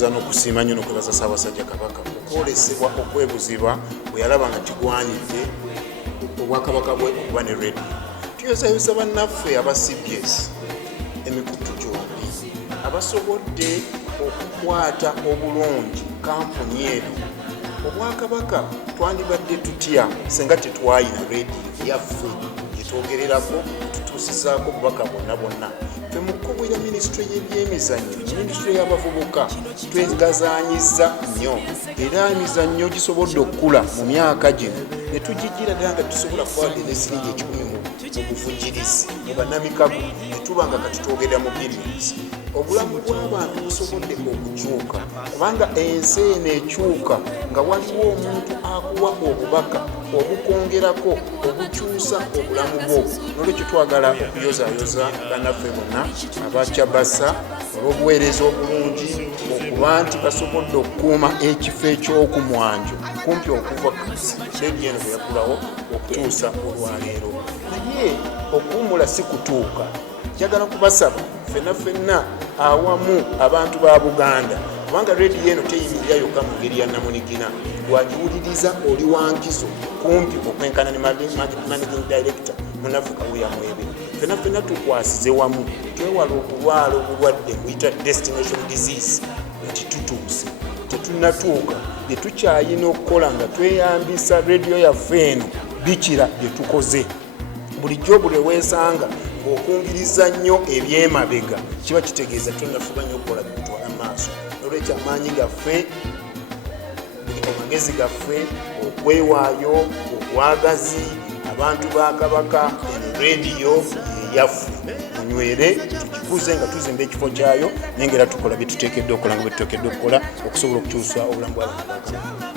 njagaliza n'okusiima nnyo n'okwebaza Ssaabasajja Kabaka okwolesebwa okwebuzibwa bwe yalaba nga kigwanidde obwakabaka bwe okuba ne redio. Tuyozayoza bannaffe aba CBS emikutu gyombi abasobodde okukwata obulungi kampuni eno. Obwakabaka twandibadde tutya senga tetwayina redio yaffe gyetwogererako tutuusizaako obubaka bwonna. Ffe mu kkubo lya minisitule y'ebyemizannyo, minisitule y'abavubuka twegazaanyiza nnyo era emizannyo gisobodde okukula mu myaka gino ne tugijjira ddala nga tusobola kukwata n'esiringi 10 mu buvujjirizi mu bannamikago ne tuba nga kati twogerera mu billions. Obulamu bw'abantu busobodde okukyuka kubanga ensi eno ekyuka nga waliwo omuntu akuwa obubaka obukongerako obukyusa obulamu bwo. Nolwekyo twagala okuyozaayoza bannaffe bonna abakyabasa olw'obuweereza obulungi okuba nti basobodde okukuuma ekifo ekyokumwanjo kumpi okuva redio eno bwe yakulawo okutuusa olwaleero. Naye okuwumula si kutuuka. Njagala kubasaba ffenna awamu abantu ba Buganda kubanga redio eno teyimirira yokka mu ngeri ya namunigina. Wagiwuliriza oli wankizo kumpi okwenkana ne managing director munafu Kawuya Mwebe. Ffenna tukwasize wamu twewala okulwala obulwadde buyita destination disease nti tutuuse tetunnatuuka ne tukyayina okukola nga tweyambisa redio yaffe eno bikira bye tukoze. Bulijjo buli weesanga ng'okungiriza nnyo ebyemabega kiba kitegeeza tonnafuba nnyo okukola bikutwala maaso. Nolwekyo amaanyi gaffe amagezi gaffe okwewaayo obwagazi abantu ba Kabaka redio yaffe munywere tugikuze nga tuzimba ekifo kyayo naye ngera tukola bye tuteekeddwa okukola nga bwe tuteekeddwa okukola okusobola okukyusa obulamu bw'abantu ba Kabaka.